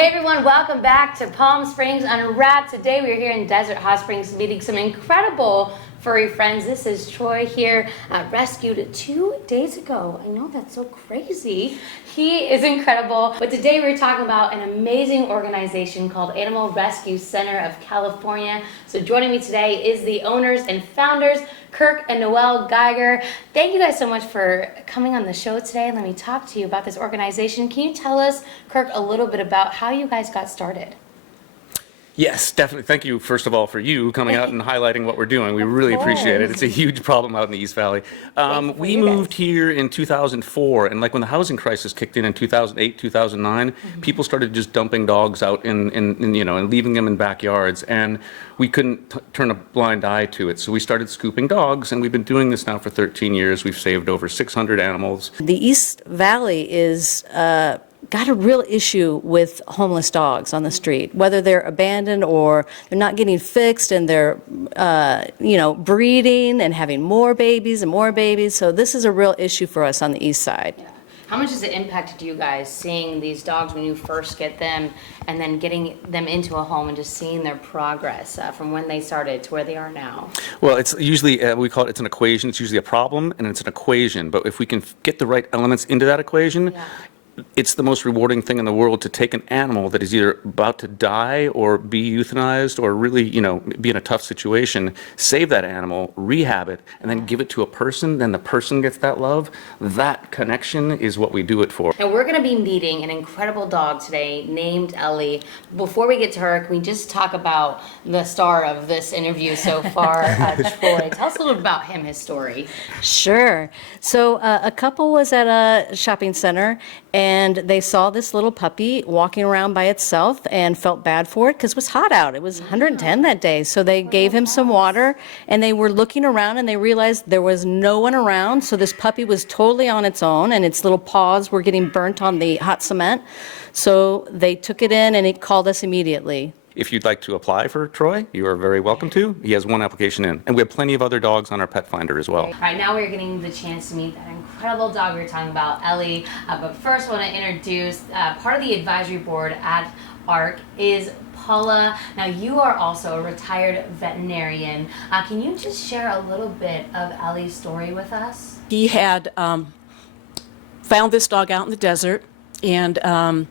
Hey everyone, welcome back to Palm Springs Unwrapped. Today we are here in Desert Hot Springs meeting some incredible furry friends. This is Troy here, rescued 2 days ago. I know, that's so crazy. He is incredible. But today we're talking about an amazing organization called Animal Rescue Center of California. So joining me today is the owners and founders, Kirk and Noelle Geiger. Thank you guys so much for coming on the show today. Let me talk to you about this organization. Can you tell us, Kirk, a little bit about how you guys got started? Yes, definitely. Thank you, first of all, for you coming out and highlighting what we're doing. We really appreciate it. It's a huge problem out in the East Valley. We moved here in 2004, and like when the housing crisis kicked in 2008, 2009, people started just dumping dogs out in you know, and leaving them in backyards, and we couldn't turn a blind eye to it. So we started scooping dogs, and we've been doing this now for 13 years. We've saved over 600 animals. The East Valley is got a real issue with homeless dogs on the street, whether they're abandoned or they're not getting fixed, and they're breeding and having more babies and more babies. So this is a real issue for us on the east side. Yeah. How much has it impacted you guys seeing these dogs when you first get them and then getting them into a home and just seeing their progress from when they started to where they are now? Well, it's usually, we call it, it's an equation. It's usually a problem and it's an equation. But if we can get the right elements into that equation, it's the most rewarding thing in the world to take an animal that is either about to die or be euthanized or really, you know, be in a tough situation, save that animal, rehab it, and then give it to a person. Then the person gets that love. That connection is what we do it for. Now we're going to be meeting an incredible dog today named Ellie. Before we get to her, can we just talk about the star of this interview so far, Troy? Tell us a little about him, his story. Sure. So a couple was at a shopping center, and they saw this little puppy walking around by itself and felt bad for it because it was hot out. It was 110 that day. So they gave him some water, and they were looking around, and they realized there was no one around. So this puppy was totally on its own, and its little paws were getting burnt on the hot cement. So they took it in, and it called us immediately. If you'd like to apply for Troy, you are very welcome to. He has one application in. And we have plenty of other dogs on our pet finder as well. Right now we're getting the chance to meet that incredible dog we were talking about, Ellie. But first I want to introduce part of the advisory board at ARC is Paula. Now you are also a retired veterinarian. Can you just share a little bit of Ellie's story with us? He had found this dog out in the desert, and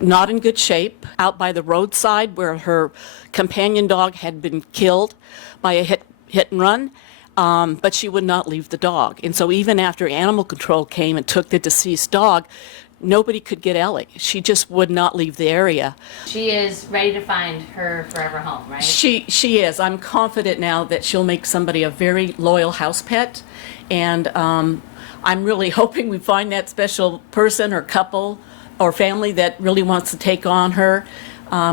not in good shape, out by the roadside where her companion dog had been killed by a hit and run, but she would not leave the dog. And so even after animal control came and took the deceased dog, nobody could get Ellie. She just would not leave the area. She is ready to find her forever home, right? She is. I'm confident now that she'll make somebody a very loyal house pet, and I'm really hoping we find that special person or couple or family that really wants to take on her,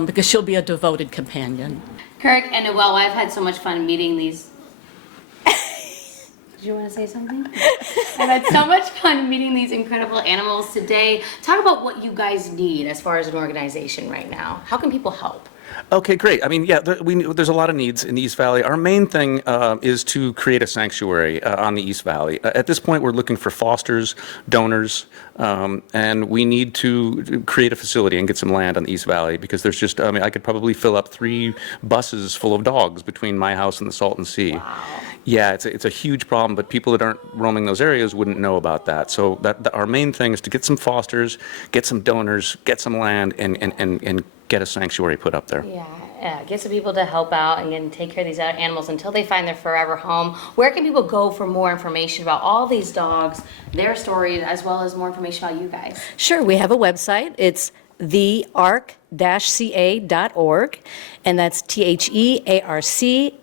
because she'll be a devoted companion. Kirk and Noelle, I've had so much fun meeting these. Did you want to say something? I've had so much fun meeting these incredible animals today. Talk about what you guys need as far as an organization right now. How can people help? Okay, great. I mean, yeah, there's a lot of needs in the East Valley. Our main thing is to create a sanctuary on the East Valley. At this point, we're looking for fosters, donors, and we need to create a facility and get some land on the East Valley, because there's just, I mean, I could probably fill up 3 buses full of dogs between my house and the Salton Sea. Wow. Yeah, it's a huge problem, but people that aren't roaming those areas wouldn't know about that. So our main thing is to get some fosters, get some donors, get some land, and get a sanctuary put up there. Yeah, get some people to help out and take care of these other animals until they find their forever home. Where can people go for more information about all these dogs, their stories, as well as more information about you guys? Sure, we have a website. It's thearc-ca.org, and that's THEARC-ca.org.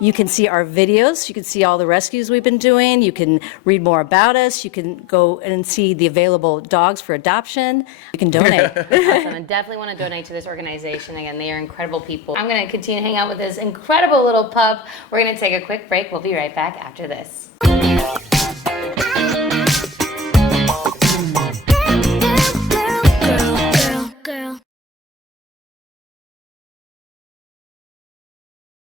You can see our videos. You can see all the rescues we've been doing. You can read more about us. You can go and see the available dogs for adoption. You can donate. Awesome. I definitely want to donate to this organization. Again, they are incredible people. I'm going to continue to hang out with this incredible little pup. We're going to take a quick break. We'll be right back after this.